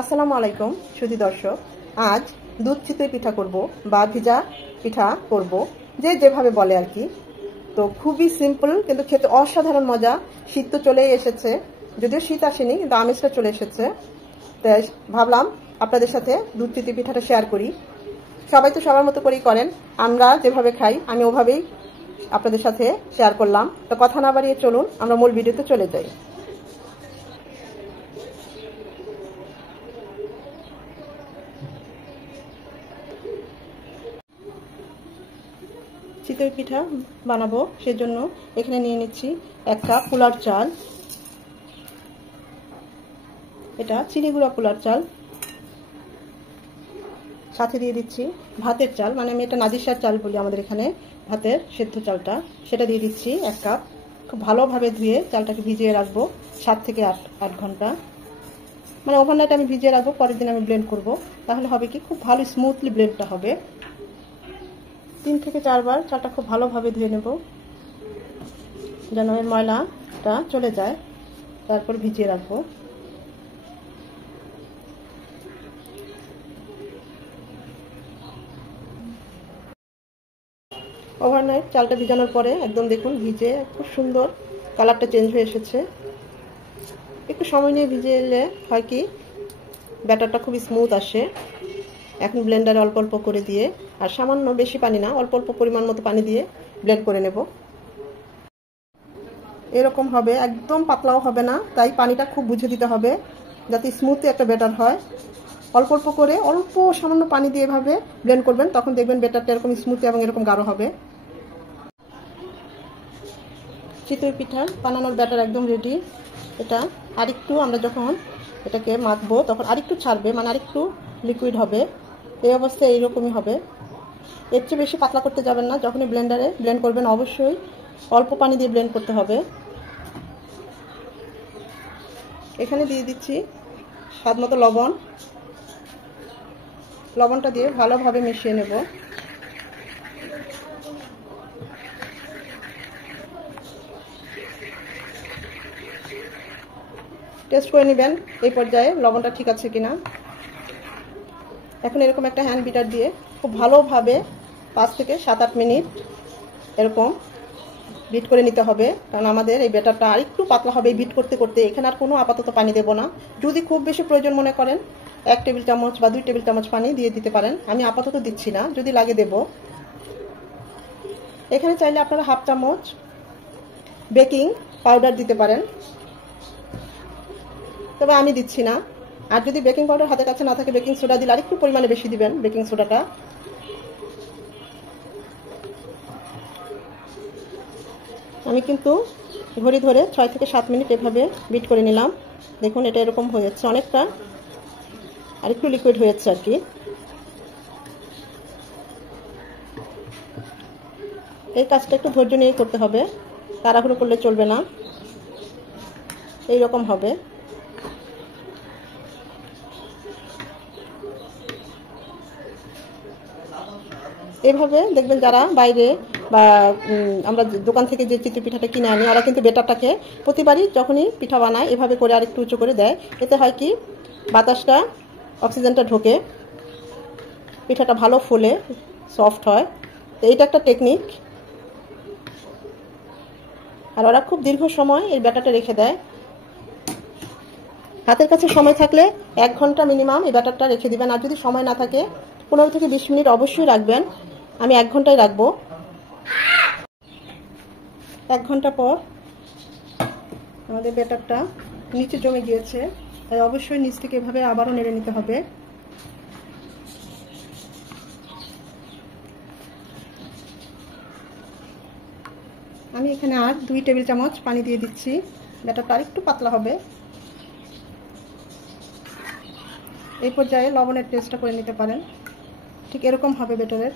আসসালামু আলাইকুম সুধী দর্শক, আজ দুধ চিতই পিঠা করব বা ভিজা পিঠা করব, যে যেভাবে বলে আর কি। তো খুবই সিম্পল কিন্তু খেতে অসাধারণ মজা। শীত তো চলেই এসেছে, যদিও শীত আসেনি কিন্তু আমেজটা চলে এসেছে। তাই ভাবলাম আপনাদের সাথে দুধ চিতই পিঠাটা শেয়ার করি। সবাই তো সবার মতো করেই করেন, আমরা যেভাবে খাই আমি ওভাবেই আপনাদের সাথে শেয়ার করলাম। তো কথা না বাড়িয়ে চলুন আমরা মূল ভিডিওতে চলে যাই। চিতই পিঠা বানাবো, সেজন্য এখানে নিয়ে নিচ্ছি 1 কাপ পোলার চাল। এটা চিনি গুঁড়া পোলার চাল। সাথে দিয়ে দিচ্ছি ভাতের চাল, মানে আমি এটা নাজিরশাহ চাল বলি আমাদের এখানে, ভাতের সেদ্ধ চালটা, সেটা দিয়ে দিচ্ছি 1 কাপ। খুব ভালোভাবে ধুয়ে চালটাকে ভিজিয়ে রাখবো 7 থেকে 8 ঘন্টা। মানে ওভারনাইট আমি ভিজিয়ে রাখবো, পরের দিন আমি ব্লেন্ড করব। তাহলে হবে কি, খুব ভালো স্মুথলি ব্লেন্ডটা হবে। 3 থেকে 4 বার চালটা খুব ভালোভাবে ধুয়ে নেব, যেন এর ময়লাটা চলে যায়। তারপর ভিজিয়ে রাখবো। ওভারনাইট চালটা ভিজানোর পরে একদম দেখুন ভিজে খুব সুন্দর কালারটা চেঞ্জ হয়ে এসেছে। একটু সময় নিয়ে ভিজিয়ে হয় কি, ব্যাটারটা খুব স্মুথ আসে। এখন ব্লেন্ডারে অল্প অল্প করে দিয়ে, আর সামান্য বেশি পানি না, অল্প অল্প পরিমাণ মতো পানি দিয়ে ব্লেন্ড করে নেব। এরকম হবে, একদম পাতলাও হবে না, তাই পানিটা খুব বুঝে দিতে হবে যাতে স্মুথলি একটা ব্যাটার হয়। অল্প অল্প করে অল্প সামান্য পানি দিয়ে এভাবে ব্লেন্ড করবেন, তখন দেখবেন ব্যাটারটা এরকম স্মুথ এবং এরকম গাঢ় হবে। চিতই পিঠা বানানোর ব্যাটার একদম রেডি। এটা আরেকটু আমরা যখন এটাকে মাখবো তখন আরেকটু ছাড়বে, মানে আরেকটু লিকুইড হবে। এই অবস্থায় এইরকমই হবে, এর চেয়ে বেশি পাতলা করতে যাবেন না। যখনই ব্লেন্ডারে ব্লেন্ড করবেন অবশ্যই অল্প পানি দিয়ে ব্লেন্ড করতে হবে। এখানে দিয়ে দিচ্ছি স্বাদ মতো লবণ। লবণটা দিয়ে ভালোভাবে মিশিয়ে নেব। টেস্ট করে নেবেন এই পর্যায়ে লবণটা ঠিক আছে কিনা। এখন এরকম একটা হ্যান্ড বিটার দিয়ে খুব ভালোভাবে 5 থেকে 7-8 মিনিট এরকম বিট করে নিতে হবে, কারণ আমাদের এই ব্যাটারটা আর একটু পাতলা হবে বিট করতে করতে। এখানে আর কোনো আপাতত পানি দেব না। যদি খুব বেশি প্রয়োজন মনে করেন 1 টেবিল চামচ বা 2 টেবিল চামচ পানি দিয়ে দিতে পারেন। আমি আপাতত দিচ্ছি না, যদি লাগে দেব। এখানে চাইলে আপনারা 1/2 চামচ বেকিং পাউডার দিতে পারেন, তবে আমি দিচ্ছি না। আর যদি বেকিং পাউডার হাতের কাছে না থাকে, বেকিং সোডা দিলে আরেকটু পরিমাণে বেশি দিবেন বেকিং সোডাটা। আমি কিন্তু ঘড়ি ধরে 6 থেকে 7 মিনিট এভাবে বিট করে নিলাম। দেখুন এটা এরকম হয়ে যাচ্ছে, অনেকটা আরেকটু লিকুইড হয়েছে আর কি। এই কাজটা একটু ধৈর্য নিয়ে করতে হবে, তাড়াহুড়ো করলে চলবে না। এইরকম হবে। এভাবে দেখবেন যারা বাইরে বা আমরা দোকান থেকে যে চিতই পিঠাটা কিনে আনি, ওরা কিন্তু বেটারটাকে প্রতিবারই যখনই পিঠা বানায় এভাবে করে আরেকটু উঁচু করে দেয়। এতে হয় কি, বাতাসটা অক্সিজেনটা ঢোকে, পিঠাটা ভালো ফুলে সফট হয়। তো এইটা একটা টেকনিক। আর ওরা খুব দীর্ঘ সময় এই ব্যাটারটা রেখে দেয়। হাতের কাছে সময় থাকলে 1 ঘন্টা মিনিমাম এই ব্যাটারটা রেখে দিবেন। আর যদি সময় না থাকে 15 থেকে 20 মিনিট অবশ্যই রাখবেন। আমি 1 ঘন্টাই রাখবো। 1 ঘন্টা পর আমাদের ব্যাটারটা নিচে জমে গিয়েছে, তাই অবশ্যই নিচ থেকে এভাবে আবারও নেড়ে নিতে হবে। আমি এখানে আর 2 টেবিল চামচ পানি দিয়ে দিচ্ছি, ব্যাটারটা আরেকটু পাতলা হবে। এই পর্যায়ে লবণের টেস্টটা করে নিতে পারেন। ঠিক এরকম হবে ব্যাটারের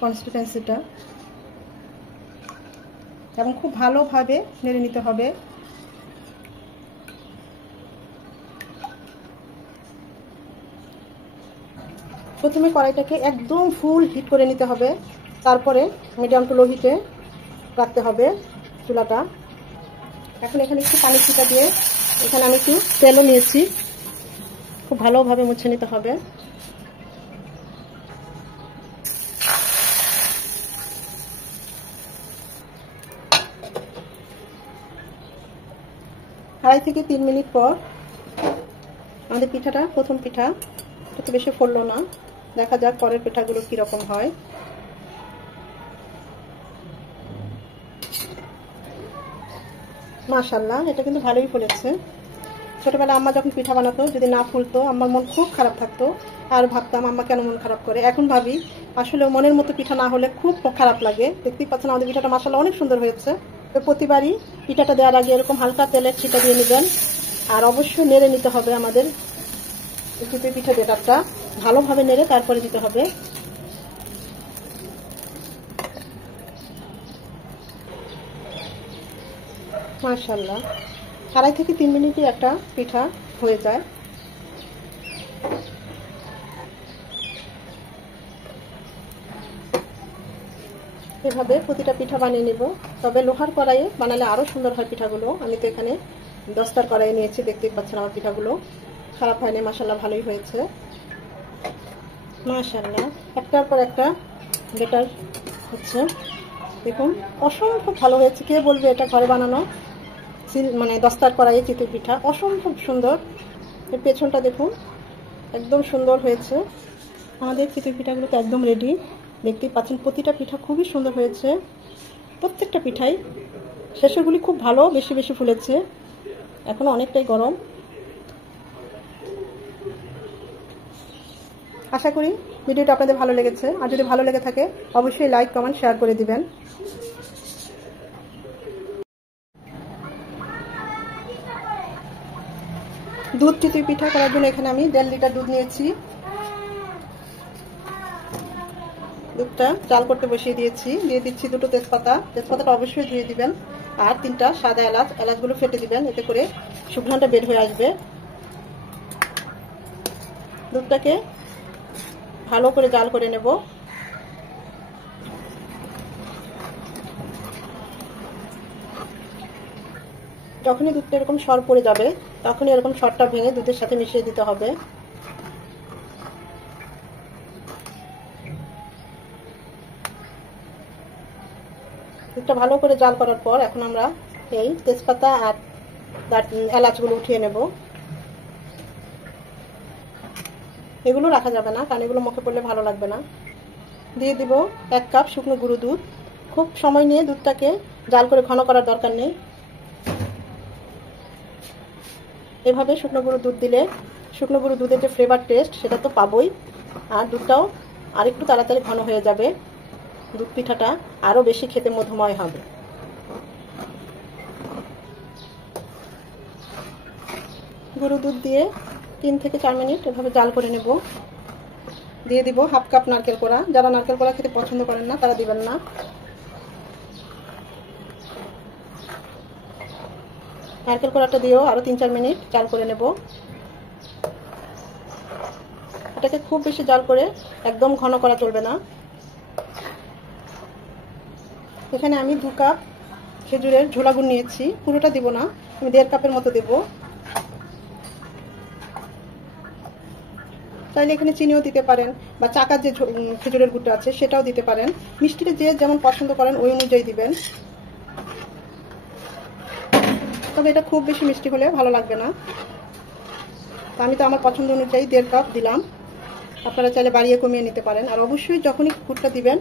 কনসিস্টেন্সিটা, এবং খুব ভালোভাবে নেড়ে নিতে হবে। প্রথমে কড়াইটাকে একদম ফুল হিট করে নিতে হবে, তারপরে মিডিয়াম টু লো হিটে রাখতে হবে চুলাটা। এখন এখানে একটু পানি ছিটা দিয়ে, এখানে আমি একটু তেলও নিয়েছি, খুব ভালোভাবে মুছে নিতে হবে। আড়াই থেকে 3 মিনিট পর আমাদের পিঠাটা, প্রথম পিঠা একটু বেশি ফুললো না, দেখা যাক পরের পিঠাগুলো কিরকম হয়। মাশাআল্লাহ, এটা কিন্তু ভালোই ফুলেছে। ছোটবেলায় আম্মা যখন পিঠা বানাতো, যদি না ফুলতো আমার মন খুব খারাপ থাকতো, আর ভাবতাম আম্মা কেন মন খারাপ করে। এখন ভাবি আসলে মনের মতো পিঠা না হলে খুব খারাপ লাগে। দেখতেই পাচ্ছেন আমাদের পিঠাটা মাশাআল্লাহ অনেক সুন্দর হয়েছে। তো প্রতিবারই পিঠাটা দেওয়ার আগে এরকম হালকা তেলের ছিটা দিয়ে নেবেন, আর অবশ্যই নেড়ে নিতে হবে। আমাদের চিতই পিঠা ব্যাটারটা ভালোভাবে নেড়ে তারপরে দিতে হবে। মাশাআল্লাহ, আড়াই থেকে 3 মিনিটে একটা পিঠা হয়ে যায়। এভাবে প্রতিটা পিঠা বানিয়ে নেব, তবে লোহার কড়াইয়ে বানালে আরো সুন্দর হয় পিঠাগুলো। আমি তো এখানে 10টার কড়াই নিয়েছি, দেখতেই পাচ্ছেন আমার পিঠাগুলো খারাপ হয়নি, মাশাআল্লাহ ভালোই হয়েছে। মাশাআল্লাহ, একটার পর একটা ব্যাটার হচ্ছে, দেখুন অসম্ভব ভালো হয়েছে। কে বলবে এটা ঘরে বানানো, মানে 10টার কড়াইয়ে চিতই পিঠা, অসম্ভব সুন্দর। এর পেছনটা দেখুন, একদম সুন্দর হয়েছে। আমাদের চিতই পিঠাগুলো তো একদম রেডি, দেখতেই পাচ্ছেন প্রতিটা পিঠা খুবই সুন্দর হয়েছে। প্রত্যেকটা পিঠাই, শেষেরগুলি খুব ভালো, বেশি বেশি ফুলেছে, এখনো অনেকটাই গরম। আশা করি ভিডিওটা আপনাদের ভালো লেগেছে, আর যদি ভালো লেগে থাকে অবশ্যই লাইক, কমেন্ট, শেয়ার করে দিবেন। দুধ চিতই পিঠা করার জন্য এখানে আমি 1.5 লিটার দুধ নিয়েছি। দুধটা জাল করতে বসিয়ে দিয়েছি। দিয়ে দিচ্ছি 2টো তেজপাতা, তেজপাতাটা অবশ্যই ধুয়ে দিবেন, আর 3টা সাদা এলাচ, এলাচগুলো ফেটে দিবেন, এতে করে সুঘ্রাণটা বের হয়ে আসবে। দুধটাকে ভালো করে জাল করে নেব। যখনই দুধটা এরকম সর পড়ে যাবে, তখনই এরকম সরটা ভেঙে দুধের সাথে মিশিয়ে দিতে হবে। দুধটা ভালো করে জাল করার পর এখন আমরা এই তেজপাতা আর এলাচগুলো উঠিয়ে নেব। এগুলো রাখা যাবে না, কারণ এগুলো মুখে পড়লে ভালো লাগবে না। দিয়ে দিব 1 কাপ শুকনো গুঁড়ো দুধ। খুব সময় নিয়ে দুধটাকে জাল করে ঘন করার দরকার নেই। এভাবে শুকনো গুঁড়ো দুধ দিলে শুকনো গুঁড়ো দুধের যে ফ্লেভার টেস্ট সেটা তো পাবোই, আর দুধটাও আরেকটু তাড়াতাড়ি ঘন হয়ে যাবে। দুধ পিঠাটা আরো বেশি খেতে মধুময় হবে। গুঁড়ো দুধ দিয়ে 3 থেকে 4 মিনিট এভাবে জাল করে নেব। দিয়ে দিব 1/2 কাপ নারকেল কোড়া। যারা নারকেল কোড়া খেতে পছন্দ করেন না তারা দিবেন না। নারকেল কোড়াটা দিয়েও আরো 3-4 মিনিট জাল করে নেব। এটাকে খুব বেশি জাল করে একদম ঘন করা চলবে না। এখানে আমি 2 কাপ খেজুরের ঝোলা গুড় নিয়েছি, পুরোটা দিব না, আমি 1.5 কাপের মতো দেব। চাইলে এখানে চিনিও দিতে পারেন, বা চাকার যে খেজুরের গুড়টা আছে সেটাও দিতে পারেন। মিষ্টিটা যে যেমন পছন্দ করেন ওই অনুযায়ী দিবেন, তবে এটা খুব বেশি মিষ্টি হলে ভালো লাগবে না। তো আমি তো আমার পছন্দ অনুযায়ী 1.5 কাপ দিলাম, আপনারা চাইলে বাড়িয়ে কমিয়ে নিতে পারেন। আর অবশ্যই যখনই গুড়টা দিবেন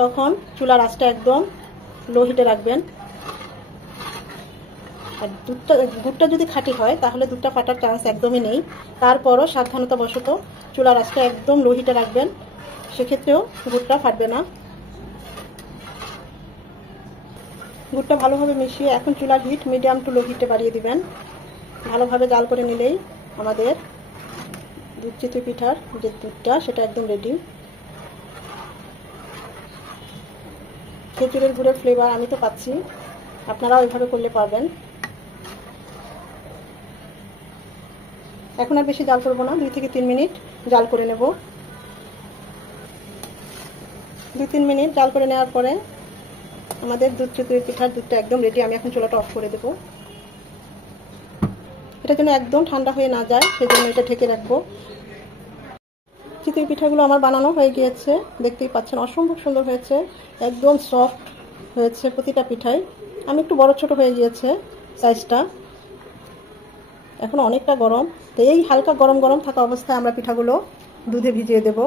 তখন চুলার আঁচটা একদম লো হিটে রাখবেন। আর দুধটা যদি খাঁটি হয় তাহলে দুধটা ফাটার চান্স একদমই নেই। তারপরও সাবধানতাবশত চুলার আঁচটা একদম লো হিটে রাখবেন, সেক্ষেত্রেও দুধটা ফাটবে না। দুধটা ভালোভাবে মিশিয়ে এখন চুলার হিট মিডিয়াম টু লো হিটে বাড়িয়ে দিবেন। ভালোভাবে জাল করে নিলেই আমাদের দুধ চিতই পিঠার যে দুধটা সেটা একদম রেডি। খেজুরের গুড়ের ফ্লেভার আমি তো পাচ্ছি, আপনারাও এইভাবে করলে পারবেন। এখন আর বেশি জাল করব না, 2 থেকে 3 মিনিট জাল করে নেব। 2-3 মিনিট জাল করে নেওয়ার পরে আমাদের দুধ চিতই পিঠার দুধটা একদম রেডি। আমি এখন চুলাটা অফ করে দেব। এটা যেন একদম ঠান্ডা হয়ে না যায়, সেজন্য এটা ঢেকে রাখবো। চিতই পিঠাগুলো আমার বানানো হয়ে গিয়েছে, দেখতেই পাচ্ছেন অসম্ভব সুন্দর হয়েছে, একদম সফট হয়েছে প্রতিটা পিঠাই। আমি একটু বড় ছোট হয়ে গিয়েছে সাইজটা, এখন অনেকটা গরম। তো এই হালকা গরম গরম থাকা অবস্থায় আমরা পিঠাগুলো দুধে ভিজিয়ে দেব।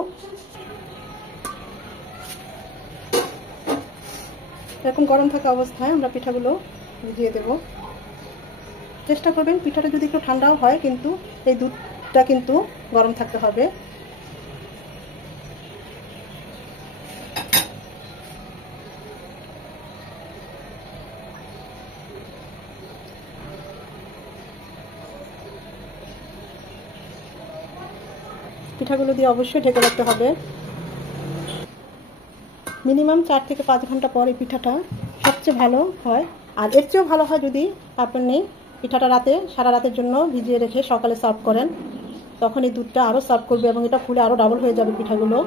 এরকম গরম থাকা অবস্থায় আমরা পিঠাগুলো ভিজিয়ে দেব। চেষ্টা করবেন পিঠাটা যদি একটু ঠান্ডাও হয়, কিন্তু এই দুধটা কিন্তু গরম থাকতে হবে। পিঠাগুলো দিয়ে অবশ্যই ঢেকে রাখতে হবে। মিনিমাম 4 থেকে 5 ঘন্টা পর এই পিঠাটা সবচেয়ে ভালো হয়। আর এর চেয়েও ভালো হয় যদি আপনি পিঠাটা সারা রাতের জন্য ভিজিয়ে রেখে সকালে সার্ভ করেন, তখন এই দুধটা আরও সার্ভ করবে এবং এটা ফুলে আরও ডাবল হয়ে যাবে পিঠাগুলো।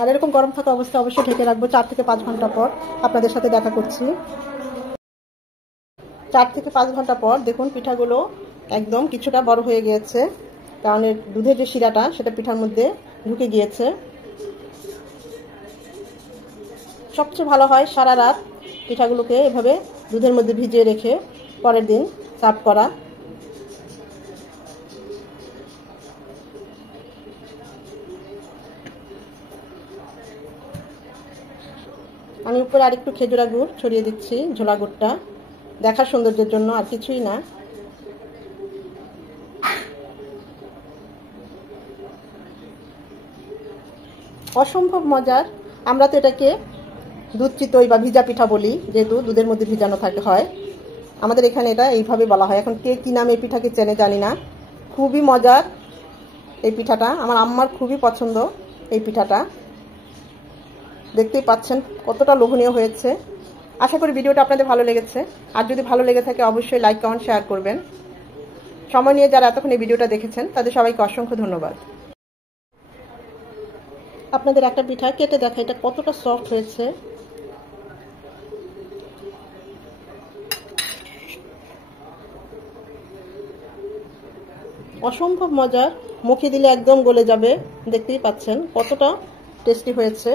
আর এরকম গরম থাকা অবস্থায় অবশ্যই ঢেকে রাখবো। 4 থেকে 5 ঘন্টা পর আপনাদের সাথে দেখা করছি। 4 থেকে 5 ঘন্টা পর দেখুন পিঠাগুলো একদম কিছুটা বড় হয়ে গিয়েছে, কারণ এর দুধের যে শিরাটা সেটা পিঠার মধ্যে ঢুকে গিয়েছে। সবচেয়ে ভালো হয় সারা রাত পিঠাগুলোকে এভাবে দুধের মধ্যে ভিজিয়ে রেখে পরের দিন সার্ভ করা। আমি উপরে আরেকটু খেজুরা গুড় ছড়িয়ে দিচ্ছি, ঝোলা গুড়টা দেখার সৌন্দর্যের জন্য, আর কিছুই না। অসম্ভব মজার। আমরা তো এটাকে দুধ চিতই বা ভিজা পিঠা বলি, যেহেতু দুধের মধ্যে ভিজানো থাকে হয়। আমাদের এখানে এটা এইভাবে বলা হয়। এখন কে কি নামে এই পিঠাকে চেনে জানি না। খুবই মজার এই পিঠাটা, আমার আম্মার খুবই পছন্দ এই পিঠাটা। দেখতেই পাচ্ছেন কতটা লোভনীয় হয়েছে। আশা করি ভিডিওটা আপনাদের ভালো লেগেছে। আর যদি ভালো লেগে থাকে অবশ্যই লাইক কমেন্ট শেয়ার করবেন। সময় নিয়ে যারা এতক্ষণ এই ভিডিওটা দেখেছেন তাদের সবাইকে অসংখ্য ধন্যবাদ। আপনাদের একটা পিঠা কেটে দেখা এটা কতটা সফট হয়েছে। অসম্ভব মজার, মুখে দিলে একদম গলে যাবে। দেখতেই পাচ্ছেন কতটা টেস্টি হয়েছে।